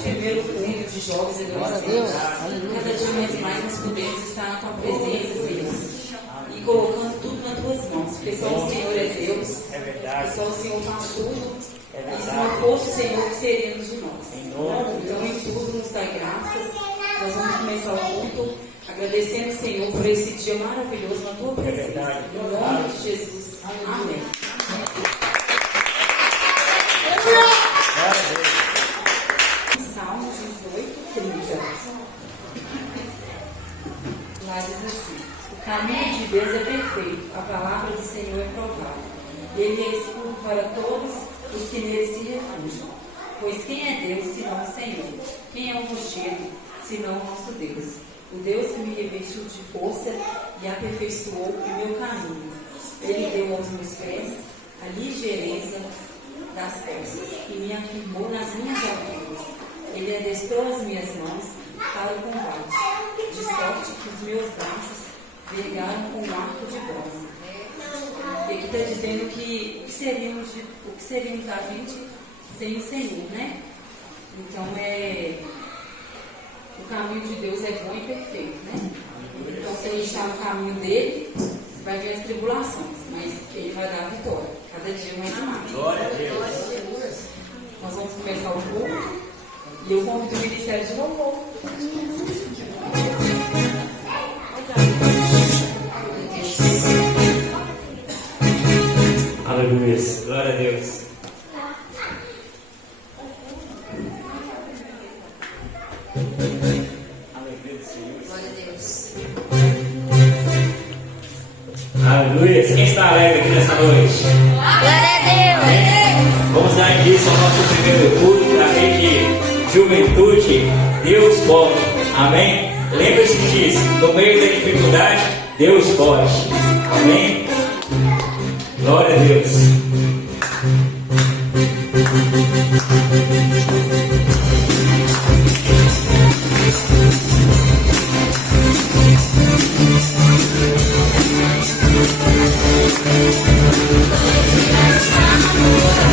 nesse primeiro culto de jovens e adolescentes. Cada dia mais e mais nós podemos estar na tua presença, Senhor. E colocando tudo nas tuas mãos. Porque só o Senhor é Deus. E só o Senhor faz tudo. E se não fosse o Senhor, que seríamos de nós. Então, em tudo nos dá graças. Nós vamos começar o culto agradecendo, Senhor, por esse dia maravilhoso na tua presença. Em nome de Jesus. Amém. Salmo 18, 30. Lá diz assim: o caminho de Deus é perfeito, a palavra do Senhor é provável. Ele é escudo para todos os que nele se refugiam. Pois quem é Deus, senão o Senhor? Quem é o rochedo, senão o nosso Deus? O Deus que me revestiu de força e aperfeiçoou o meu caminho. Ele deu aos meus pés a ligeireza das costas e me afirmou nas minhas alturas. Ele adestrou as minhas mãos para o combate, de sorte que os meus braços vergaram com um arco de bronze. E aqui está dizendo que o que seríamos a gente sem o Senhor, né? Então o caminho de Deus é bom e perfeito, né? Então se a gente está no caminho dele, vai vir as tribulações, mas ele vai dar a vitória, cada dia mais e mais. Glória a Deus. Nós vamos começar o culto e eu convido o Ministério de Louvor. Aleluia. Glória a Deus. Aleluia. Quem está alegre aqui nessa noite? Glória a Deus. Amém. Vamos dar início ao nosso primeiro culto da rede Juventude. Deus pode. Amém. Lembre-se disso. No meio da dificuldade, Deus pode. Amém. Glória a Deus. Aleluia.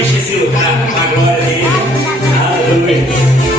enche esse lugar com a glória dele. Aleluia.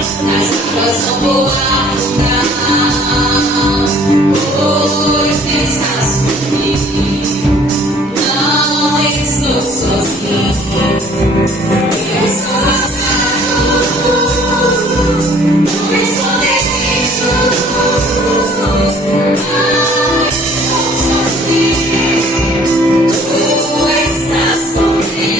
as águas não vou afundar, pois estás comigo, não estou sozinho, eu sou amado, no esconderijo, não estou sozinho, tu estás comigo.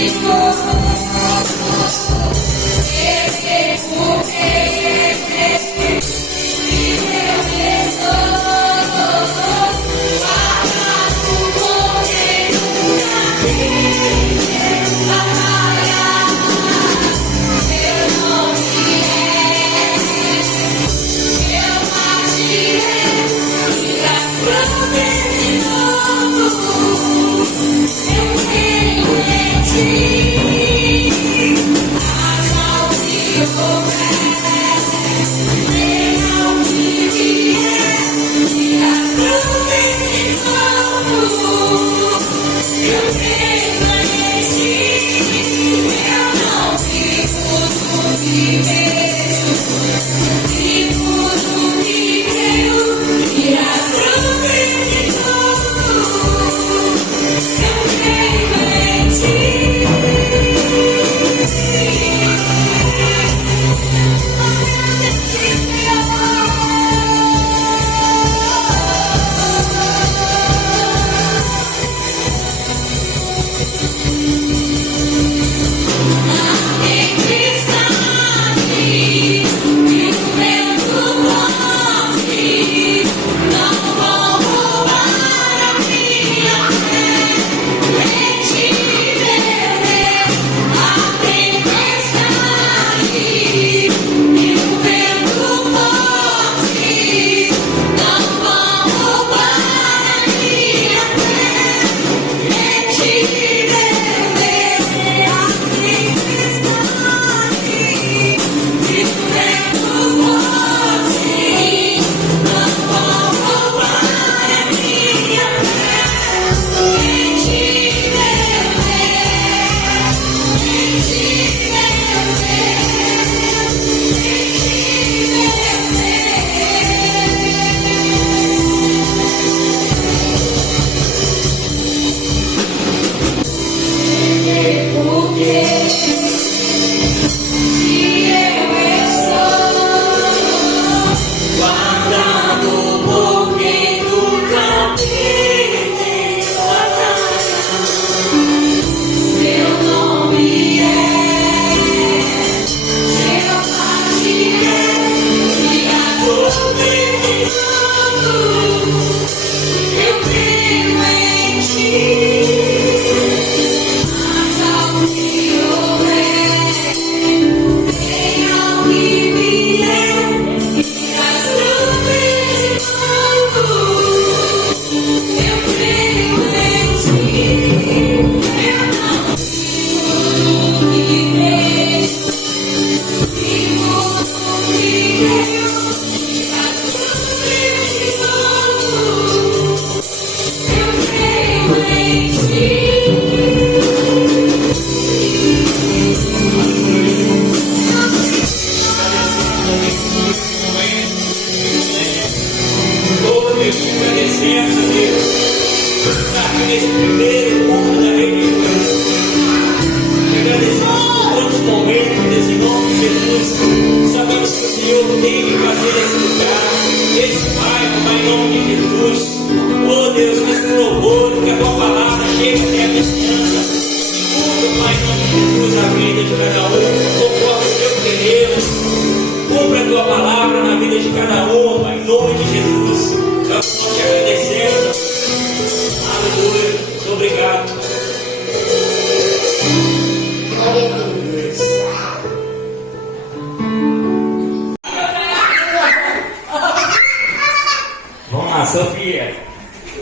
Vamos lá, Sofia.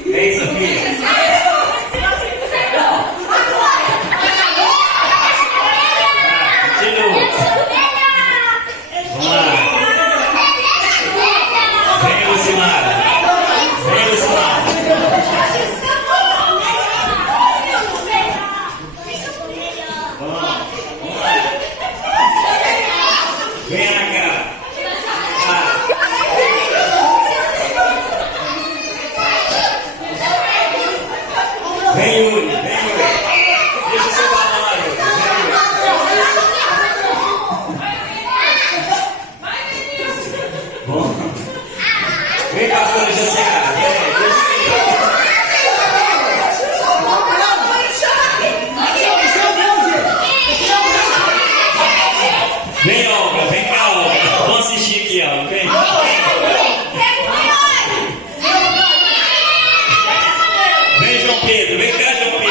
Ei, Sofia. Continua. Vamos lá. Vem, Lucimara. Vem, Lucimara. Vamos lá. Vem, Ana. Vem, Olga, vem cá, Olga. Vamos assistir aqui, ó. Vem. Vem, João Pedro. Vem cá, João Pedro.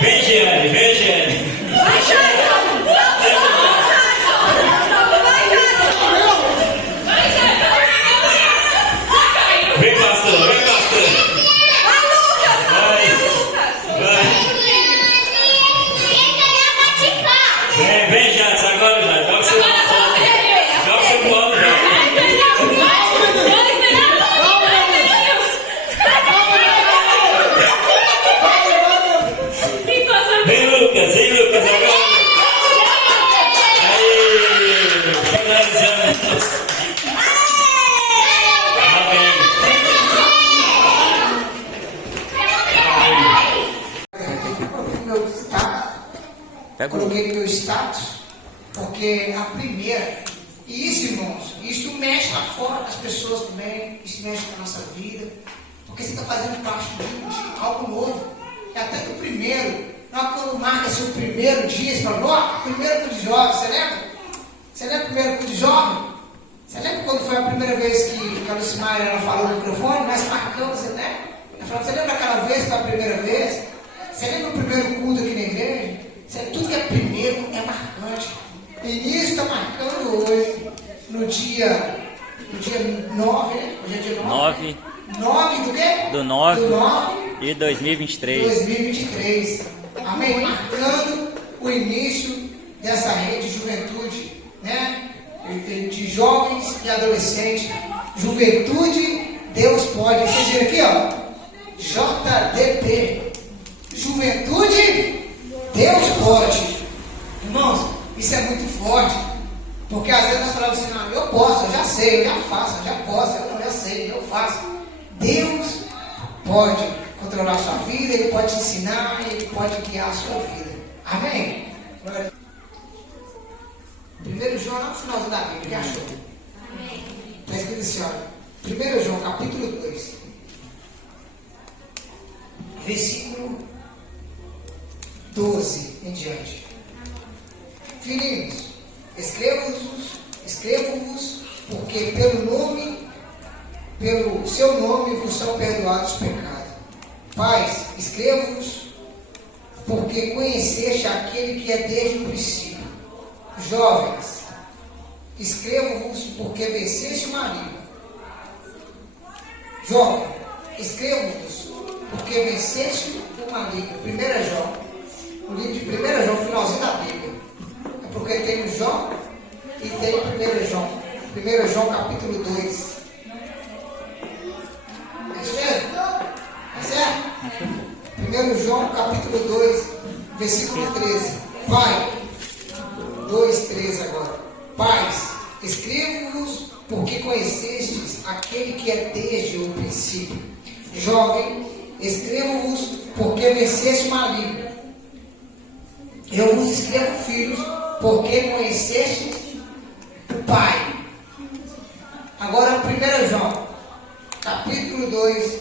Vem, Giane. Vem, Giane. Vem, pastor. Vem, pastor. Vem, Jadson, agora já. Joga seu colo já. Vem, Lucas, agora. Aí, finalizando. Amém. Meu status, coloquei meu status, porque a primeira, e isso, irmãos, isso mexe lá fora das pessoas também, isso mexe com a nossa vida, porque você está fazendo parte de algo novo, e até do primeiro, quando marca seu primeiro dia, você fala, ó, primeiro culto de jovem, você lembra? Você lembra o primeiro culto de jovem? Você lembra quando foi a primeira vez que a Lucimar ela falou no microfone? Nós marcamos, né? Ela falou, você lembra aquela vez que foi a primeira vez? Você lembra o primeiro culto aqui na igreja? Tudo que é primeiro é marcante. E isso está marcando hoje, no dia 9, né? Hoje é dia 9. 9 do quê? Do 9 de e 2023. 2023. Amém? Marcando o início dessa rede de juventude, né? De jovens e adolescentes. Juventude, Deus pode. Vocês viram aqui, ó? JDP. Juventude, Deus pode. Irmãos, isso é muito forte. Porque às vezes nós falamos assim, não, eu posso, eu já sei, eu já faço, eu já posso, eu já sei, eu faço. Deus pode controlar a sua vida, Ele pode te ensinar, Ele pode guiar a sua vida. Amém? 1 João, lá no finalzinho da Bíblia, que achou? Está escrito assim, olha, 1 João, capítulo 2, versículo 12 em diante. Filhinhos, escrevo-vos, porque pelo seu nome vos são perdoados os pecados. Pais, escrevo-vos, porque conheceste aquele que é desde o princípio. Jovens, escrevo-vos, porque venceste o maligno. Jovem, escrevo-vos, porque venceste o maligno. 1 João, o livro de 1 João, finalzinho da Bíblia. É porque tem o João e tem o 1 João. 1 João capítulo 2. É isso mesmo? É certo? 1 João capítulo 2, versículo 13. Pai, 2:13 agora. Pais, escrevo-vos porque conhecestes aquele que é desde o princípio. Jovem, escrevo-vos porque venceste o maligno. Eu vos escrevo, filhos, porque conheceste o Pai. Agora 1 João, capítulo 2,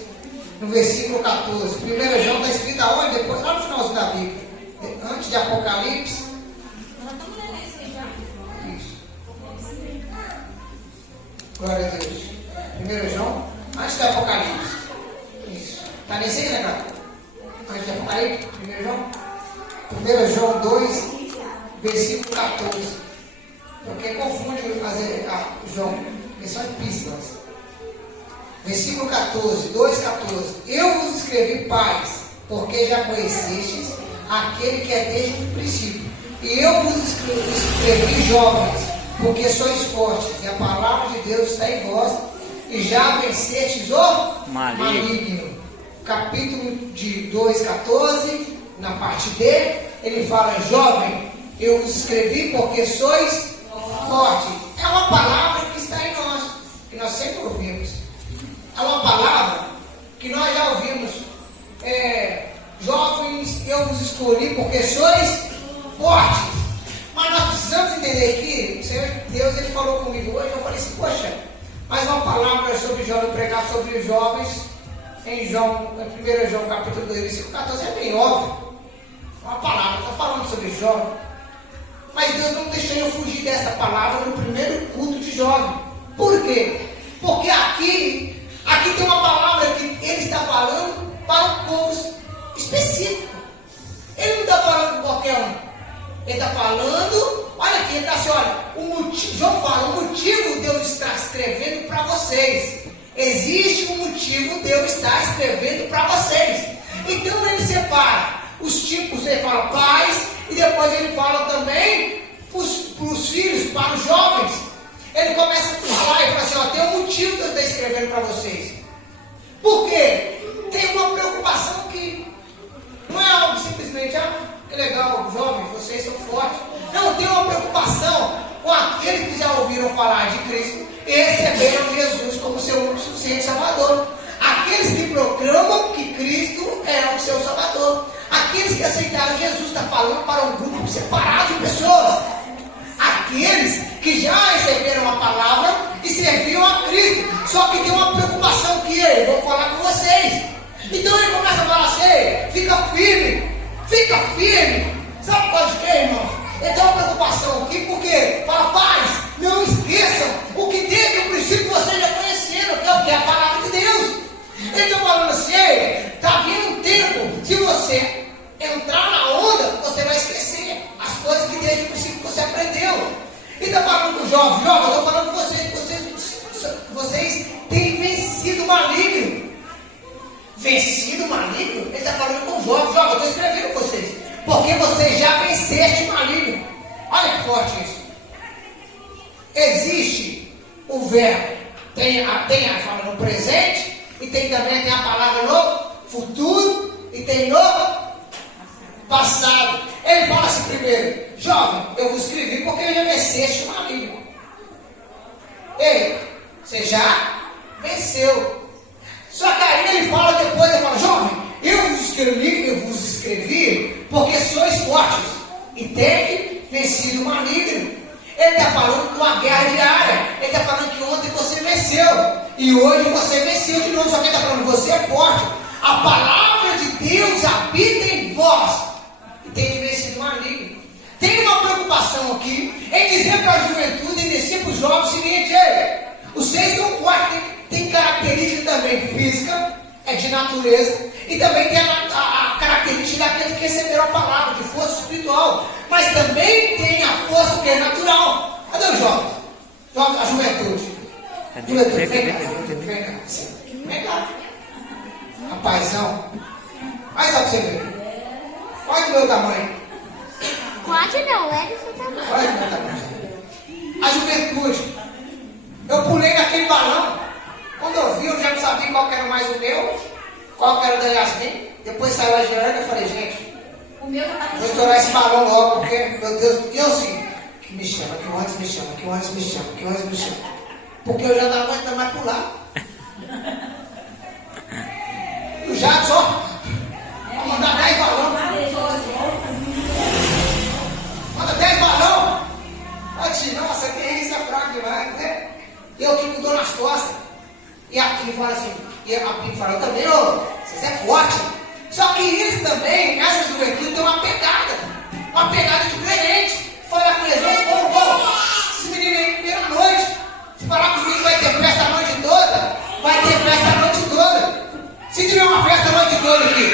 no versículo 14. 1 João está escrito aonde? Depois, lá no finalzinho da Bíblia. Antes de Apocalipse. Isso. Glória a Deus. 1 João, antes de Apocalipse. Isso. Está nesse aí, né, cara? Antes de Apocalipse, 1 João. 1 João 2, versículo 14. Porque confunde fazer João, porque são epístolas. Versículo 14, 2:14. Eu vos escrevi, pais, porque já conhecestes aquele que é desde o princípio. E eu vos escrevi, jovens, porque sois fortes, e a palavra de Deus está em vós, e já vencestes o maligno. Capítulo de 2:14, na parte D, ele fala, jovem, eu vos escrevi porque sois fortes. É uma palavra que está em nós, que nós sempre ouvimos. É uma palavra que nós já ouvimos. Jovens, eu vos escolhi porque sois fortes. Mas nós precisamos entender que o Senhor Deus, Ele falou comigo hoje, eu falei assim, poxa, mas uma palavra sobre jovens, pregar sobre os jovens, em 1 João capítulo 2, versículo 14, é bem óbvio. Uma palavra, está falando sobre jovem. Mas Deus não deixou eu fugir dessa palavra no primeiro culto de jovem. Por quê? Porque aqui tem uma palavra que ele está falando para um povo específico. Ele não está falando com qualquer um. Ele está falando, olha aqui, ele está assim, olha, João fala, o motivo de eu estar escrevendo para vocês. Existe um motivo de eu estar escrevendo para vocês. Então ele separa os tipos, ele fala pais, e depois ele fala também para os filhos, para os jovens. Ele começa a falar e fala assim, ó, tem um motivo de eu estar escrevendo para vocês. Por quê? Tem uma preocupação que não é algo simplesmente, que legal, jovens, vocês são fortes. Não, tem uma preocupação com aqueles que já ouviram falar de Cristo e receberam Jesus como seu único suficiente Salvador. Aqueles que proclamam que Cristo é o seu Salvador. Aqueles que aceitaram Jesus, está falando para um grupo separado de pessoas. Aqueles que já receberam a palavra e serviam a Cristo. Só que tem uma preocupação que eu vou falar com vocês. Então ele começa a falar assim, fica firme. Sabe qual de quê, irmão? Ele tem uma preocupação aqui, porque fala, pais, não esqueçam o que desde o princípio vocês já conheceram, que é o que? A palavra de Deus. Ele está falando assim, está vindo um tempo, se você entrar na onda, você vai esquecer as coisas que desde o princípio você aprendeu. Ele está falando com o jovem, eu estou falando com vocês têm vencido o maligno. Vencido o maligno? Ele está falando com o jovem, eu estou escrevendo com vocês, porque vocês já venceste o maligno. Olha que forte isso. Existe o verbo, tem a fala no presente, e tem também a palavra no futuro, e tem no passado. Ele fala assim primeiro, jovem, eu vos escrevi porque eu já venceste o maligno. Ei, você já venceu. Só que aí ele fala depois, ele fala, jovem, eu vos escrevi porque sois fortes e tem vencido o maligno. Ele está falando de uma guerra diária. Ele está falando que ontem você venceu e hoje você venceu de novo. Só que ele está falando, você é forte. A palavra de Deus habita em vós e tem vencido o maligno. Tem uma preocupação aqui em dizer para a juventude, em dizer para os jovens o seguinte, vocês são fortes, tem característica também física, é de natureza, e também tem a característica daqueles que receberam a palavra, de força espiritual, mas também tem a força que é natural. Cadê os jovens? A juventude. Vem cá. Rapazão, olha só pra você ver. Olha o meu tamanho. Pode não, é do seu tamanho. Olha o meu tamanho. A juventude. Eu pulei naquele balão. Quando eu vi, eu já não sabia qual que era mais o meu, qual que era o da Yasmin. Depois saiu a Gerana, eu falei, gente, vou estourar esse balão logo, porque, meu Deus, e eu assim, que me chama, que o antes me chama, que o antes me chama, que o antes me chama. Porque eu já não aguento mais pular. O Jadson, ó, vou mandar 10 balões. Manda 10 balões. Pode, nossa, que isso, é fraco demais, né? E eu que mudou nas costas. E a Kim fala assim, e a Kim fala, eu também, vocês é forte. Só que eles também, essa juventude, tem uma pegada diferente. Fala com eles, esse menino aí, primeira noite. Se falar com os meninos, vai ter festa a noite toda. Vai ter festa a noite toda. Se tiver uma festa a noite toda aqui,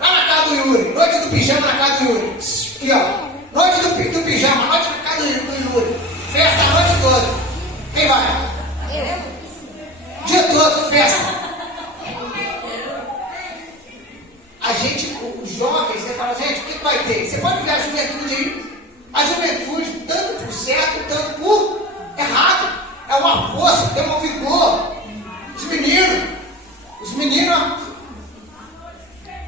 lá na casa do Yuri, noite do pijama na casa do Yuri. Aqui, ó, noite do pijama, noite na casa do Yuri. Festa a noite toda. Quem vai? Dia todo, festa. A gente, os jovens, você fala, gente, o que vai ter? Você pode ver a juventude aí. A juventude, tanto por certo, tanto por errado. É uma força, tem um vigor. Os meninos,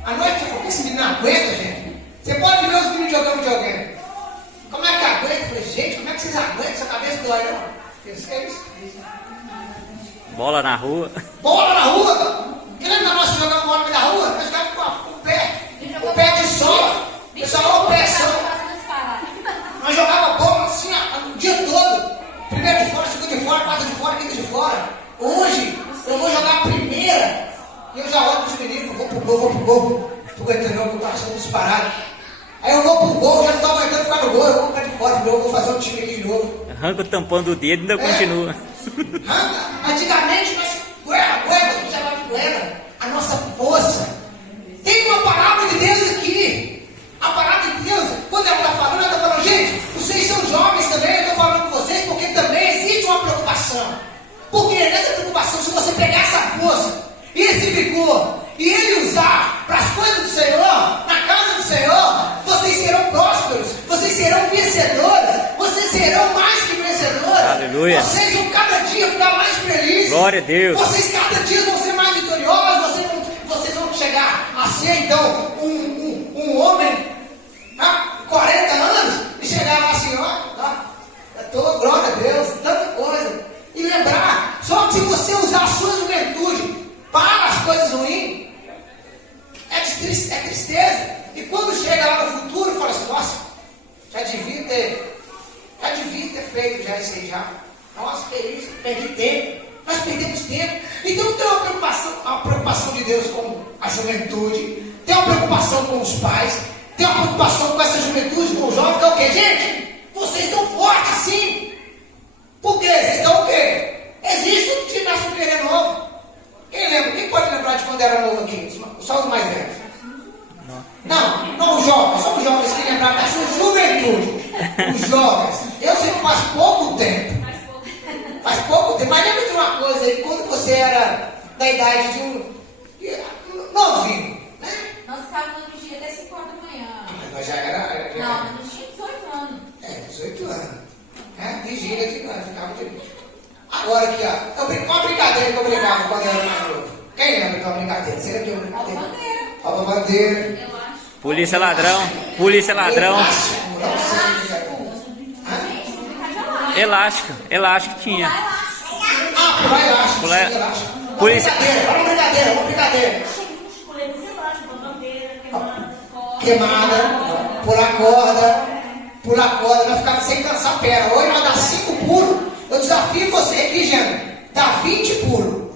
à noite, você fala, esse menino não aguenta, gente. Você pode ver os meninos jogando videogame. Como é que aguenta? Eu falei, gente, como é que vocês aguentam? Essa cabeça dói, não? Isso que é isso? Bola na rua. Bola na rua? Que lembra nós jogamos bola na rua? Nós jogamos com o pé de sola. Pessoal, o pé sola. Nós jogávamos bola assim o dia todo. Primeiro de fora, segundo de fora, quarto de fora, quinto de fora. Hoje, eu vou jogar a primeira E eu já olho para os meninos, vou pro gol. Estou aguentando não, porque eu estou disparado. Aí eu vou pro gol, já não estou aguentando ficar no gol, eu vou ficar de fora, eu vou fazer um time aqui de novo. Arranca o tampão do dedo e ainda continua. Antigamente nós goela, chamava de goela, a nossa força. Tem uma palavra de Deus aqui. A palavra de Deus, quando ela está falando, gente, vocês são jovens também, eu estou falando com vocês, porque também existe uma preocupação. Porque nessa preocupação, se você pegar essa força, esse vigor, e ele usar para as coisas do Senhor, na casa do Senhor, vocês serão prósperos, vocês serão vencedores, vocês serão mais que vencedores. Aleluia. Vocês vão cada dia ficar mais felizes. Glória a Deus. Vocês cada dia vão ser mais vitoriosos, vocês vão chegar a ser então um homem há 40 anos e chegar lá assim, glória a Deus, tanta coisa. E lembrar, só que se você usar a sua juventude para as coisas ruins, é tristeza. E quando chega lá no futuro, fala assim, nossa, já devia ter feito já isso aí já. Nossa, que isso, perdi tempo. Nós perdemos tempo. Então tem uma preocupação de Deus com a juventude, tem uma preocupação com os pais, tem uma preocupação com essa juventude, com os jovens, que é o quê, gente? Vocês estão fortes sim. Por quê? Vocês estão o quê? Existe um que nasce um querer novo. Quem lembra? Quem pode lembrar de quando era novo aqui? Só os mais velhos. Não os jovens. Só os jovens que lembraram da sua juventude. Os jovens. Eu sei que faz pouco tempo. Faz pouco tempo. Mas lembra de uma coisa aí, quando você era da idade de um novinho, né? Nós ficávamos no vigia até 5 horas da manhã. Mas nós já era. Não, nós tínhamos 18 anos. 18 anos. Vigília que nós ficava de. Agora aqui, ó. Uma brincadeira que eu brincava quando eu era mais novo. Quem lembra de uma brincadeira? Você lembra de uma brincadeira? Rouba bandeira. Polícia ladrão. Polícia ladrão. Elástico tinha. Pular elástico. Polícia. Uma brincadeira. Queimada. Pular corda. Nós ficávamos sem cansar a perna. Hoje nós dá 5 pulos. Eu desafio você aqui, Jana. Dá 20 pulos.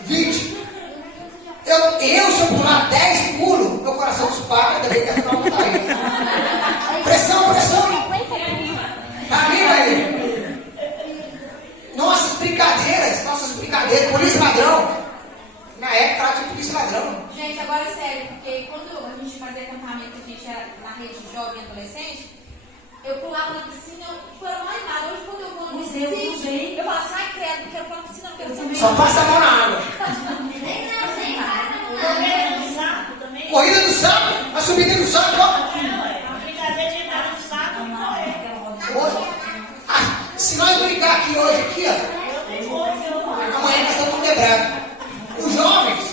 20. Se eu pular 10 pulos, meu coração dispara, ainda bem que a calma tá aí. Pressão. Tá aí. Nossas brincadeiras. Polícia ladrão. Na época ela tinha polícia ladrão. Gente, agora é sério, porque quando a gente fazia acampamento, a gente era na rede de jovem e adolescente, eu pulava na piscina, eu era mais nada. Hoje, quando eu vou no sítio, eu falo assim, ai, credo, não quero pular na piscina, não quero saber. Só passa a mão na água. Corrida do sapo, a subida do sapo, ó. Se nós brincar aqui hoje, aqui, ó, amanhã nós estamos quebrados. Os jovens,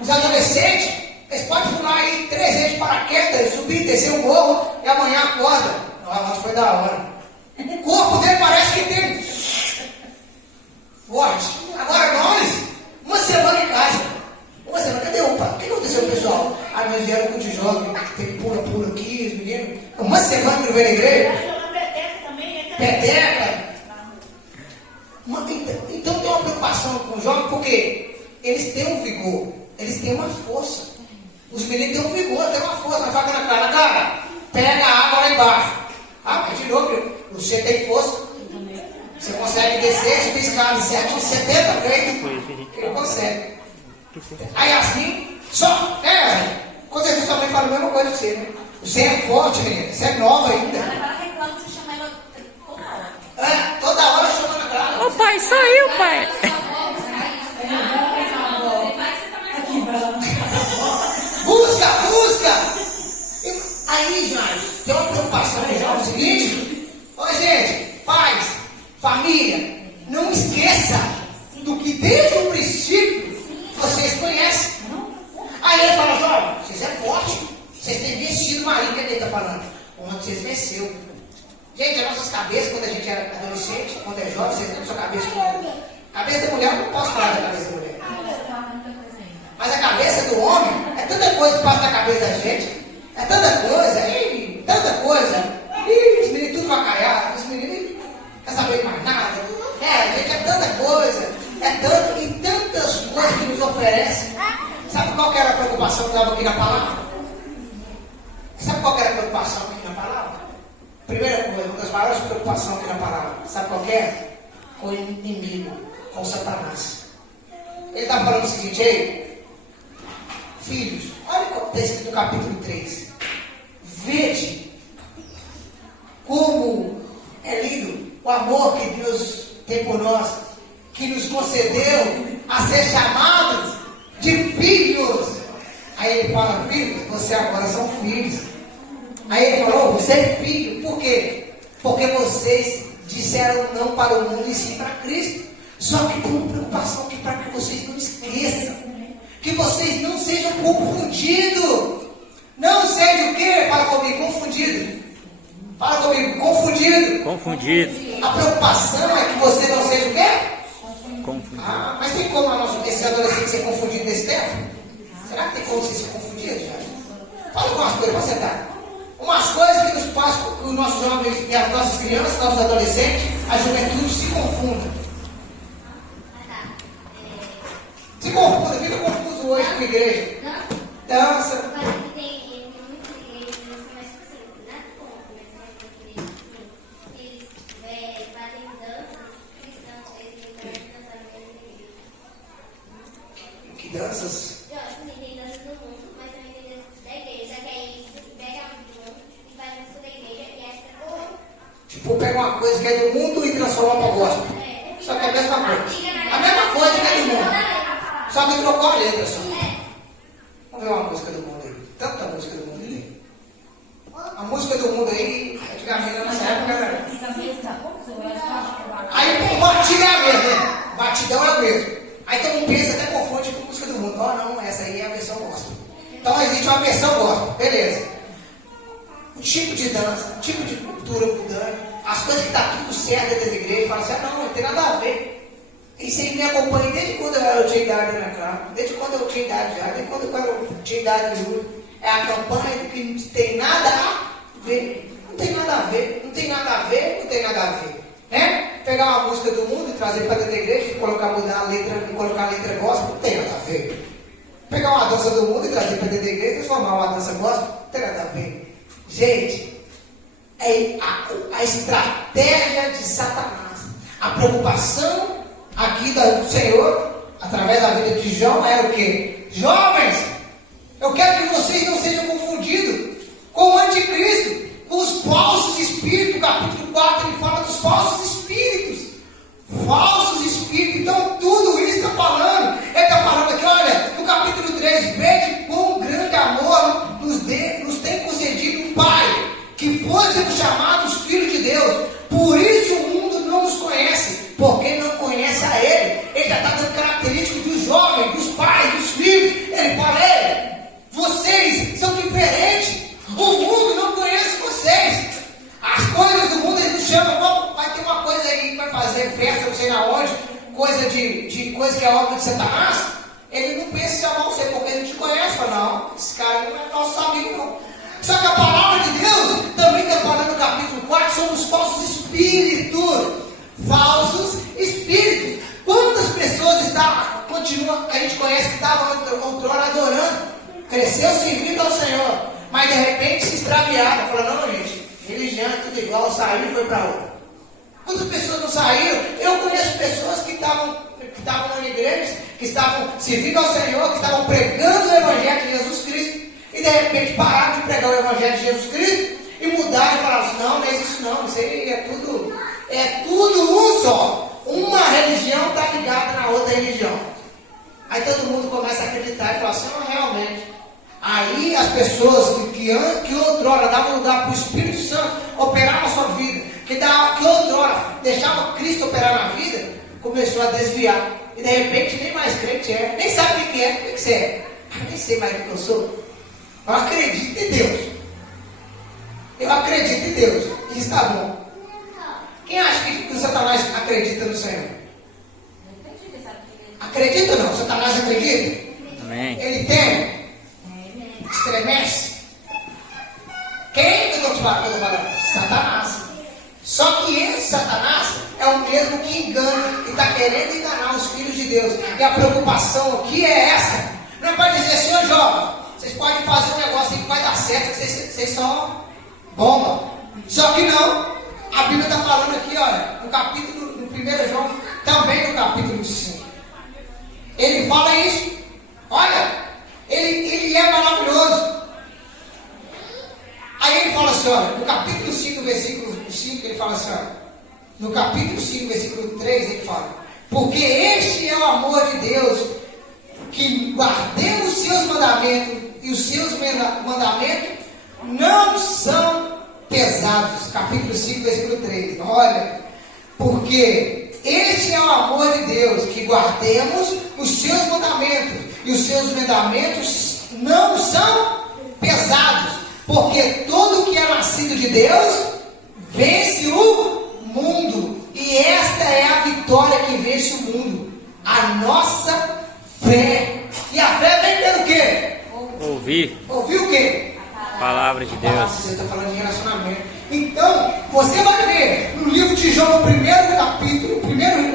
os adolescentes, eles podem pular aí 3 vezes de paraquedas, subir, descer um morro e amanhã acorda. Nossa, foi da hora. O corpo dele parece que tem forte. Agora nós, uma semana em casa. Cadê o pai? O que aconteceu, pessoal? Nós vieram com o tijolo, tem pula aqui, os meninos. Uma semana que não veio na igreja. Peteca. Então tem uma preocupação com os jovens, porque eles têm um vigor, eles têm uma força. Os meninos têm um vigor, têm uma força. Mas faca na cara, pega a água lá embaixo. Mas de novo, você tem força. Você consegue descer, você fez escala de 70 vezes. Ele consegue. Aí assim, com certeza sua mãe fala a mesma coisa que você, né? Você é forte, menina. Você é nova ainda. Ela reclama que você chama ela toda hora. Toda hora chama na cara. Ô pai, saiu, pai. Busca! Aí, gente, tem uma preocupação já, é o seguinte. Gente, pais, família, não esqueça do que desde o princípio vocês conhecem. Aí ele fala, jovem, vocês é forte, vocês têm vencido o marido, que ele está falando. Onde vocês venceu. Gente, as nossas cabeças, quando a gente era adolescente, quando é jovem, vocês têm a sua cabeça como cabeça da mulher, eu não posso falar da cabeça da mulher. Mas a cabeça do homem, é tanta coisa que passa na cabeça da gente. É tanta coisa. Os meninos tudo vacaiados, os meninos não quer saber mais nada. Gente, é tanta coisa. E tantas coisas que nos estava aqui na palavra? Sabe qual que era a preocupação aqui na palavra? Primeira coisa, uma das maiores preocupações aqui na palavra, sabe qual que é? Com o inimigo, com Satanás. Ele está falando o seguinte, ei, filhos, olha o que está escrito no capítulo 3. Vede como é lindo o amor que Deus tem por nós, que nos concedeu a ser chamados de filhos. Aí ele fala, filhos, você agora são filhos. Aí ele falou, você é filho, por quê? Porque vocês disseram não para o mundo e sim para Cristo. Só que tem uma preocupação aqui para que vocês não esqueçam, que vocês não sejam confundidos. Não seja o quê? Fala comigo, confundido. Fala comigo, confundido. Confundido. A preocupação é que você não seja o quê? Confundido. Ah, mas tem como esse adolescente ser confundido nesse tempo? Será que tem como você ser confundido, já? Fala algumas coisas, para sentar. Umas coisas que nos faz com que os nossos jovens, e as nossas crianças, nossos adolescentes, a juventude se confunda. Se confunda, fica confuso hoje com a igreja. Dança. Que danças? Tem danças do mundo, mas também tem danças da igreja. Só que aí você pega a música do mundo e faz a música da igreja e acha que é boa. Tipo, pega uma coisa que é do mundo e transforma para gospel. Só que é a mesma coisa. A mesma coisa que é do mundo. Só que trocou a letra só. Vamos ver uma música do mundo aí. Tanta música do mundo aí. A música do mundo aí, antigamente nessa época era. Aí, batidão é mesmo, né? Batidão é o mesmo. Aí todo mundo pensa, até confunde com música do mundo. Oh, não, essa aí é a versão gospel. Então existe uma versão gospel, beleza. O tipo de dança, o tipo de cultura mudando, as coisas que está tudo certo dentro da igreja, fala assim, não tem nada a ver. Isso aí me acompanha desde quando eu tinha idade na casa, desde quando eu tinha idade já, desde quando eu tinha idade de Júlio. É a campanha que não tem nada a ver. Não tem nada a ver, não tem nada a ver, não tem nada a ver. Né? Pegar uma música do mundo e trazer para dentro da igreja e mudar a letra, e colocar a letra gospel, não tem nada a ver. Pegar uma dança do mundo e trazer para dentro da igreja e transformar uma dança gospel, não tem nada a ver. Gente, é a estratégia de Satanás. A preocupação aqui do Senhor, através da vida de João, era o quê? Jovens, eu quero que vocês não sejam confundidos com o anticristo, com os falsos espíritos. No capítulo 4 ele fala dos falsos espíritos. Falsos espíritos. Então tudo isso está falando. Ele está falando aqui, olha, no capítulo 3, vede quão grande amor nos tem concedido um Pai, que fôssemos chamados filhos de Deus. Por isso o mundo não nos conhece, porque não conhece a Ele. Ele já está dando características dos jovens, dos pais, dos filhos. Ele fala, vocês são diferentes. O mundo não conhece vocês. As coisas do mundo eles nos chamam, vai ter uma coisa aí que vai fazer festa, não sei na onde, coisa de coisa que é obra de Satanás. Ele não pensa em chamar você, porque ele te conhece. Fala, não, esse cara não é nosso amigo não. Só que a palavra de Deus também está falando no capítulo 4 sobre os falsos espíritos. Falsos espíritos. Quantas pessoas continuam, que a gente conhece que estavam outrora adorando, cresceu servindo ao Senhor, mas de repente se extraviaram. Falaram, não, gente, religião é tudo igual, saiu e foi para outra. Quantas pessoas não saíram? Eu conheço pessoas que estavam na igreja, que estavam servindo ao Senhor, que estavam pregando o Evangelho de Jesus Cristo, e de repente pararam de pregar o Evangelho de Jesus Cristo e mudaram e falaram assim, não é isso não, isso aí é tudo um só. Uma religião está ligada na outra religião. Aí todo mundo começa a acreditar e fala assim, não, realmente. Aí as pessoas que outrora davam lugar para o Espírito Santo operar na sua vida, que outrora deixava Cristo operar na vida, começou a desviar. E de repente nem mais crente é, nem sabe o que é, o que você é. Eu nem sei mais o que eu sou. Eu acredito em Deus. Eu acredito em Deus. E está bom. Quem acha que o Satanás acredita no Senhor? Acredita ou não? Satanás acredita? Amém. Ele teme? Estremece? Quem que eu estou falando? Satanás. Só que esse Satanás é o mesmo que engana, que está querendo enganar os filhos de Deus. E a preocupação aqui é essa. Não pode dizer, senhor jovem, Vocês podem fazer um negócio aí que vai dar certo, que vocês são bomba. Só que não. A Bíblia está falando aqui, olha, no capítulo, no 1 João, também no capítulo 5. Ele fala isso. Olha, ele é maravilhoso. Aí ele fala assim, olha, no capítulo 5, versículo 5, ele fala assim, olha, no capítulo 5, versículo 3, ele fala, porque este é o amor de Deus, que guardemos os seus mandamentos, e os seus mandamentos não são pesados. Capítulo 5, versículo 3, olha, porque este é o amor de Deus, que guardemos os seus mandamentos, e os seus mandamentos não são pesados, porque todo que é nascido de Deus vence o mundo, e esta é a vitória que vence o mundo, a nossa fé. E a fé vem pelo quê? Ouvir Ouvir o quê? a palavra de Deus. Você está falando de relacionamento. Então, você vai ver no livro de João, no primeiro capítulo,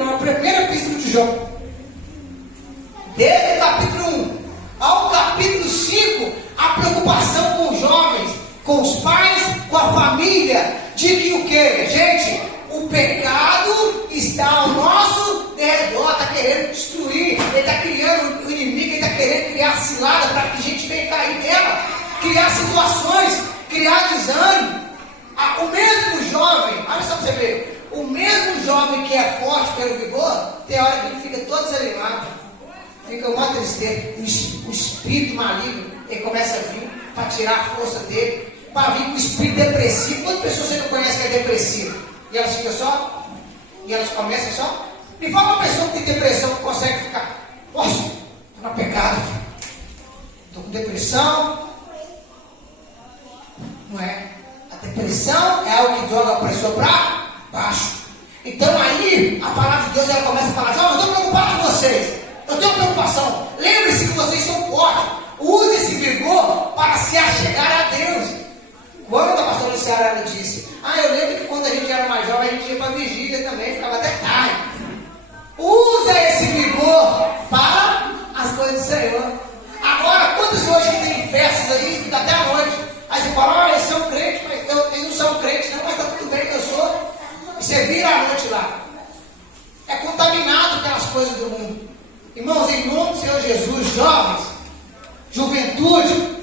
na primeira epístola de João, desde o capítulo 1 ao capítulo 5, a preocupação com os jovens, com os pais, com a família, de que o quê? Gente, o pecado está ao nosso redor, está querendo destruir, ele está criando o inimigo, ele está querendo criar cilada para que a gente venha cair nela, criar situações, criar desânimo. O mesmo jovem, olha só para você ver, o mesmo jovem que é forte pelo vigor, tem hora que ele fica todo desanimado, fica uma tristeza, o espírito maligno, ele começa a vir para tirar a força dele, para vir com o espírito depressivo. Quantas pessoas você não conhece que é depressivo? E elas ficam só? E elas começam só? Me fala uma pessoa que tem depressão que consegue ficar, poxa, estou na pecado, estou com depressão. Não é? A depressão é algo que joga a pessoa para baixo. Então aí, a palavra de Deus, ela começa a falar, não, eu estou preocupado com vocês, eu tenho preocupação, lembre-se que vocês são fortes, use esse vigor para se achegar a Deus. Quando a pastora Luciana disse, eu lembro que quando a gente era mais jovem, a gente ia para a vigília também, ficava até tarde. Usa esse vigor para as coisas do Senhor. Agora, quantos hoje que tem festas aí, fica até a noite? Aí você fala, eles são crentes, mas eles não são crentes, não, mas está tudo bem que eu sou. E você vira a noite lá. É contaminado pelas coisas do mundo. Irmãos, em nome do Senhor Jesus, jovens, juventude,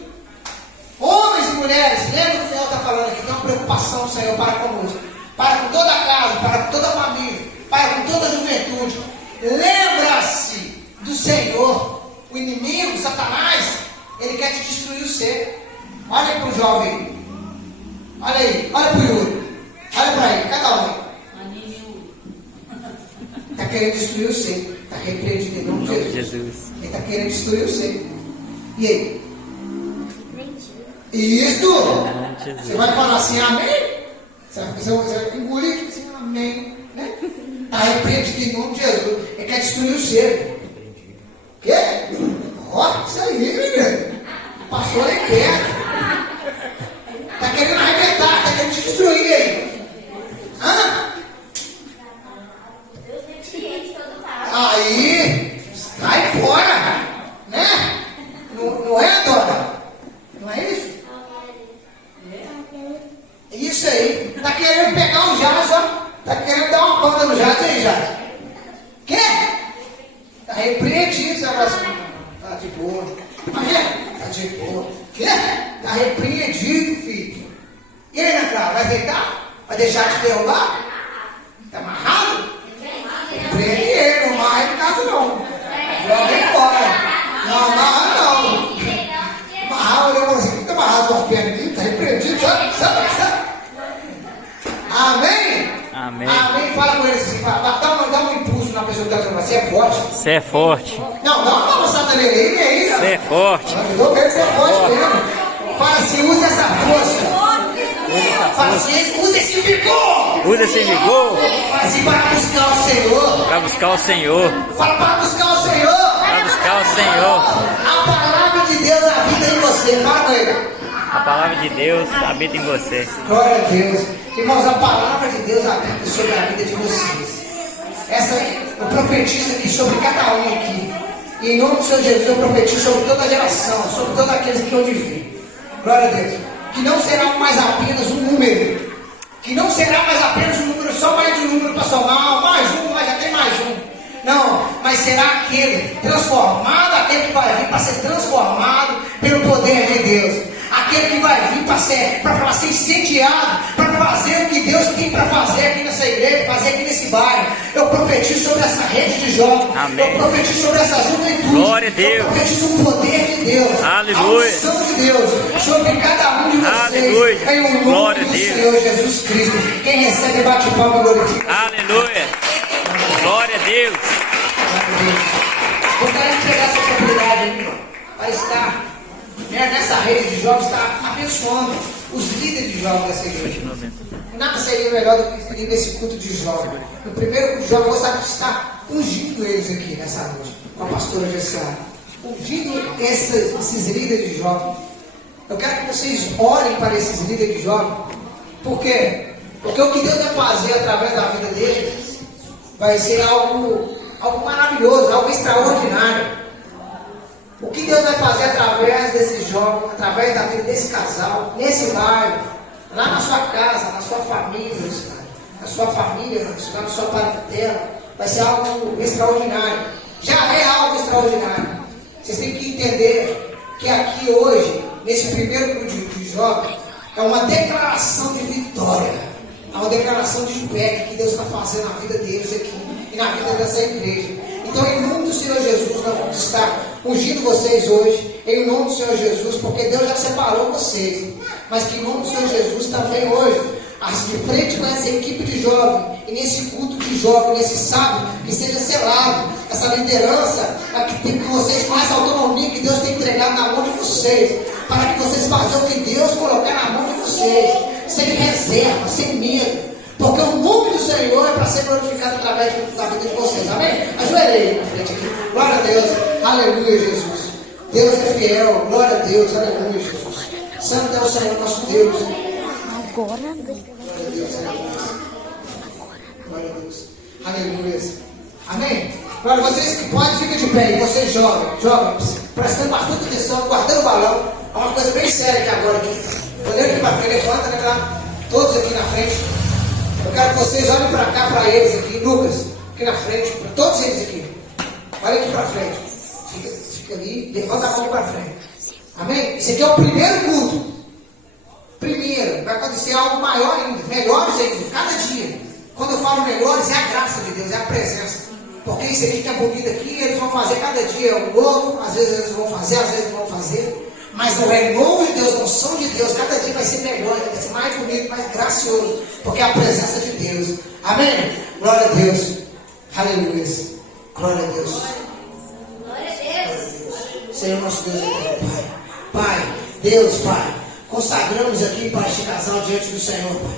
homens e mulheres, lembra que o Senhor está falando aqui, tem uma preocupação, Senhor, para conosco, para com toda a casa, para com toda a família, para com toda a juventude. Lembra-se do Senhor. O inimigo, Satanás, ele quer te destruir o ser. Olha aí para o jovem. Olha aí, olha para o Yuri. Olha para ele, cada um. Está querendo destruir o ser. Está repreendido em nome de Jesus. Ele está querendo destruir o ser. E aí? Isso! Você vai falar assim, amém? Você vai engolir tipo assim, amém. Né? Está repreendido em nome de Jesus. Ele quer destruir o ser. O quê? Ó, isso aí, menino. Passou ali perto. Está querendo arrebentar, está querendo te destruir aí. Aí, sai fora. Né? Não é, Dora? Não é isso? Isso aí. Está querendo pegar o Jazz, ó. Está querendo dar uma banda no Jazz aí, Jazz. Quer? Está repreendido, você vai assim. Tá de boa. Tá de boa. Quer? Está repreendido, filho. E aí, Ana Clara, vai aceitar? Vai deixar de derrubar? Está amarrado? Repreende ele, não amarra em casa não. Joga ele fora. Não amarra não. Amarrar o leãozinho, está amarrado com as pernas, está repreendido, sabe? Amém? Amém. Amém. Fala com ele assim, dá um impulso na pessoa que está falando, você é forte. Você é forte. Não, dá uma balançada nele aí, Você é forte. Eu vou ver que você é forte mesmo. Fala assim, usa essa força. Fala assim, usa esse vigor. Usa esse vigor. Fala assim, para buscar o Senhor. Para buscar o Senhor. Fala para buscar o Senhor. Para buscar o Senhor. A palavra de Deus habita em você. Fala com ele. A palavra de Deus habita em você. Glória a Deus. Irmãos, a palavra de Deus habita sobre a vida de vocês. Eu profetizo aqui sobre cada um aqui. E em nome do Senhor Jesus eu profetizo sobre toda a geração, sobre todos aqueles que hão de vir. Glória a Deus. Que não será mais apenas um número. Que não será mais apenas um número, só mais um número para somar, mais um, mas já tem mais um. Não, mas será aquele transformado, aquele que vai vir para ser transformado pelo poder de Deus. Aquele que vai vir para ser incendiado, para fazer o que Deus tem para fazer aqui nessa igreja, fazer aqui nesse bairro. Eu profetizo sobre essa rede de jovens. Amém. Eu profetizo sobre essa juventude. Glória a Deus. Eu profetizo o poder de Deus. Aleluia. A unção de Deus sobre cada um de vocês. Aleluia. Em o nome Glória a do Deus. Senhor Jesus Cristo. Quem recebe bate palma e glorifica. Aleluia. Glória a Deus. Eu quero pegar essa oportunidade aí para estar nessa rede de jovens, estar abençoando os líderes de jovens dessa igreja. Nada seria melhor do que ir nesse culto de jovens. No primeiro culto de jovens, eu gostaria de estar ungindo eles aqui nessa noite, com a pastora Gessara. Ungindo esses líderes de jovens. Eu quero que vocês orem para esses líderes de jovens. Por quê? Porque o que Deus vai fazer através da vida deles vai ser algo maravilhoso, algo extraordinário. O que Deus vai fazer através desses jovens, através da vida desse casal, nesse bairro, lá na sua casa, na sua família, na sua família, na sua parentela, vai ser algo extraordinário. Já é algo extraordinário. Vocês têm que entender que aqui hoje, nesse primeiro grupo de jovens, é uma declaração de vitória. É uma declaração de fé que Deus está fazendo na vida deles aqui e na vida dessa igreja. Então, em nome do Senhor Jesus, nós vamos estar ungindo vocês hoje, em nome do Senhor Jesus, porque Deus já separou vocês. Mas que em nome do Senhor Jesus também hoje, de frente com essa equipe de jovens, e nesse culto de jovens, nesse sábado, que seja selado essa liderança, que vocês com essa autonomia que Deus tem entregado na mão de vocês, para que vocês façam o que Deus colocar na mão de vocês, sem reserva, sem medo. Porque o nome do Senhor é para ser glorificado através da vida de vocês. Amém? Ajoelhei na frente aqui. Glória a Deus. Aleluia, Jesus. Deus é fiel. Glória a Deus. Aleluia, Jesus. Santo é o Senhor nosso Deus. Agora. Glória a Deus. Glória a Deus. Aleluia. Amém? Agora vocês que podem, fiquem de pé. E vocês jovens, prestando bastante atenção, guardando o balão. É uma coisa bem séria aqui agora. Olhando aqui para frente, levanta, né? Todos aqui na frente. Eu quero que vocês olhem para cá, para eles aqui, Lucas, aqui na frente, para todos eles aqui. Olha aqui para frente. Fica ali, levanta a mão para frente. Amém? Esse aqui é o primeiro culto. Primeiro, vai acontecer algo maior ainda, melhores ainda, cada dia. Quando eu falo melhores, é a graça de Deus, é a presença. Porque isso aqui que é bonito aqui, eles vão fazer cada dia um novo, às vezes eles vão fazer, às vezes não vão fazer. Mas o renovo de Deus, a unção de Deus, cada dia vai ser melhor, vai ser mais bonito, mais gracioso, porque é a presença de Deus. Amém? Glória a Deus. Aleluia. Glória a Deus. Glória a Deus. Senhor nosso Deus é Pai. Pai, Deus, Pai, consagramos aqui para este casal diante do Senhor, Pai.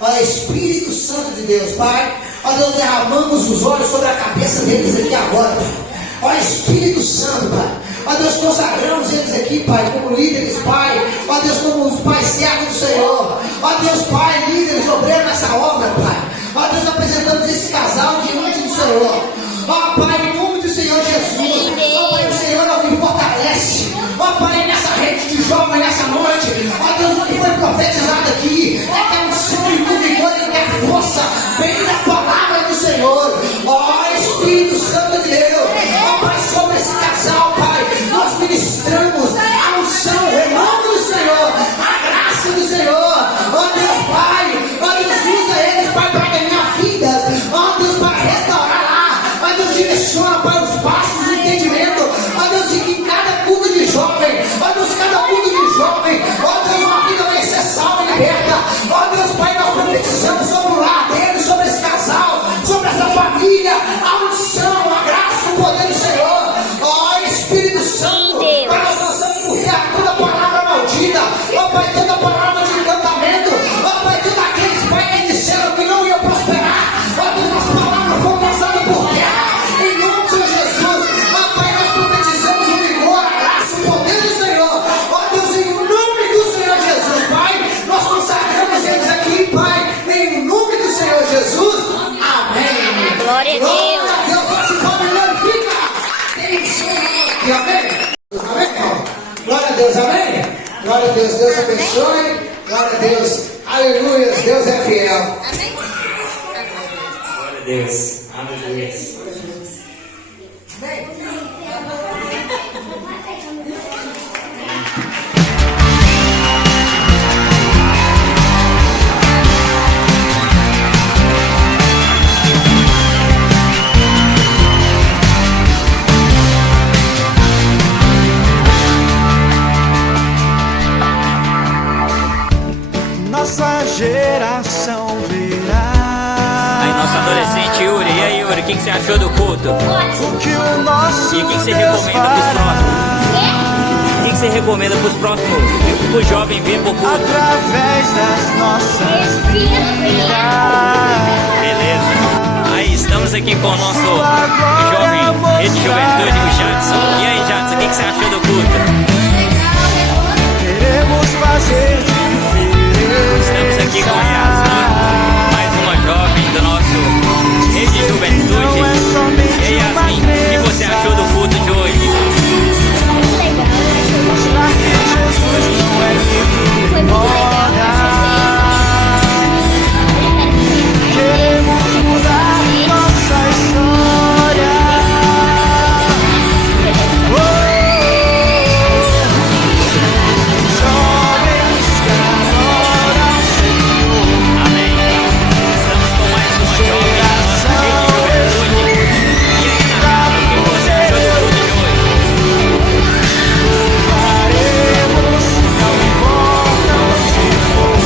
Ó Espírito Santo de Deus, Pai. Ó Deus, derramamos os olhos sobre a cabeça deles aqui agora, Pai. Ó Espírito Santo, Pai. Ó Deus, consagramos eles aqui, Pai, como líderes, Pai. Ó Deus, como os pais servos do Senhor. Ó Deus, Pai, líderes, obreiros nessa obra, Pai. Ó Deus, apresentamos esse casal diante do Senhor. Ó Pai, em nome do Senhor Jesus. Ó Pai, o Senhor é o que fortalece. Ó Pai, nessa rede de jovens, nessa noite. Ó Deus, o que foi profetizado aqui é que a unção e o vigor e a força vem da palavra do Senhor. Ó Espírito Santo de Deus. Ó Pai, sobre esse casal, Pai, nós ministramos a unção, o nome do Senhor, a graça do Senhor. Ó Deus, Pai, ó Deus, usa eles, Pai, para ganhar vidas. Ó Deus, para restaurar lá. Ó Deus, direciona, Pai, os passos do entendimento. Ó Deus, e que em cada culto de jovem, ó Deus, cada culto de jovem, ó Deus, uma vida vai ser salva e liberta. Ó Deus, Pai, nós profetizamos sobre o lar deles, sobre esse casal, sobre essa família, a unção, a graça, o poder do Senhor. Ó Espírito Santo, Pai, nós passamos por terra toda palavra maldita. Ó Pai, toda palavra de encantamento. Ó Pai, todos aqueles, Pai, que disseram que não iam prosperar. Ó Deus, as palavras foram passadas por terra. Em nome de Jesus. Ó Pai, nós profetizamos o vigor, a graça, o poder do Senhor. Ó Deus, em nome do Senhor Jesus, Pai, nós consagramos eles aqui, Pai, em nome do Senhor Jesus. Amém. Glória a Deus. Glória a Deus. Glorifica. Tem som. Deus, amém? Glória a Deus, Deus abençoe. Glória a Deus, aleluia, Deus é fiel. Amém? Glória a Deus. Aleluia. Nossa geração verá. Aí, nosso adolescente Yuri. E aí, Yuri, o que você achou do culto? O que o nosso E o que você Deus recomenda pros fará. próximos? O que você recomenda pros próximos? Pro jovem vir pro culto? Através das nossas Beleza. Aí, estamos aqui com o nosso jovem rede de juventude, o Jadson. E aí, Jadson, o que você achou do culto? queremos fazer diferença. Estamos aqui com Yasmin, mais uma jovem do nosso rede de juventude. E aí, Yasmin, o que você achou do culto de hoje? Mostrar que Jesus não é livro de moda. Queremos mudar nossa história. Jovens que adoram o Senhor. Amém. Estamos com mais uma jovem da nossa rede de juventude. E aí, Natália, o que você achou do culto de hoje? Faremos, não importa onde for.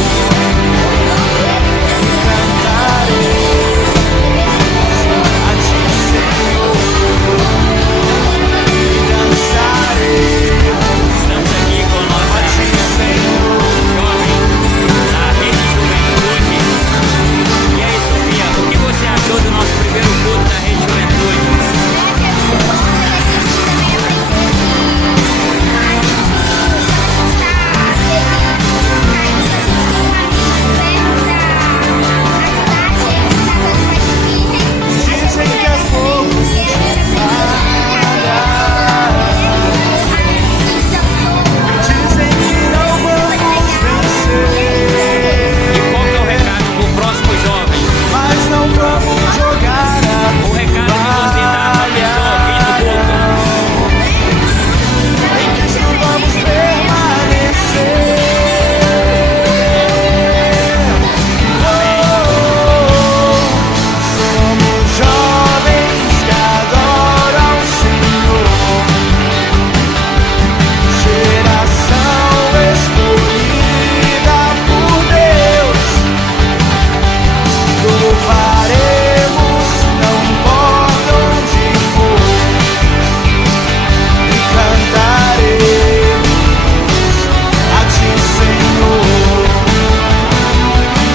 Cantaremos a Ti, Senhor, e dançaremos Estamos aqui com a nossa a Ti, Senhor. jovem da rede de juventude. E aí, Sofia, o que você achou do nosso primeiro culto da rede de juventude? Dizem que é fogo de palha. Dizem que não vamos vencer, E qual que é o recado pro próximo jovem? mas não vamos jogar a O recado que você dá pra pessoa vir no culto? Em Cristo vamos permanecer. Somos jovens que adoram o Senhor, geração escolhida por Deus. Louvaremos, não importa onde for, e cantaremos a Ti, Senhor,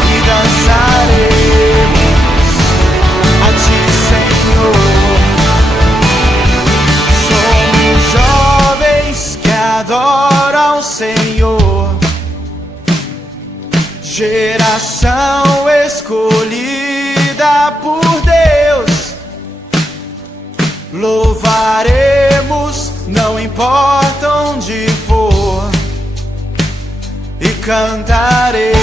e dançaremos a Ti, Senhor. Somos jovens que adoram o Senhor, geração escolhida por Deus. Louvaremos, não importa onde for, e cantaremos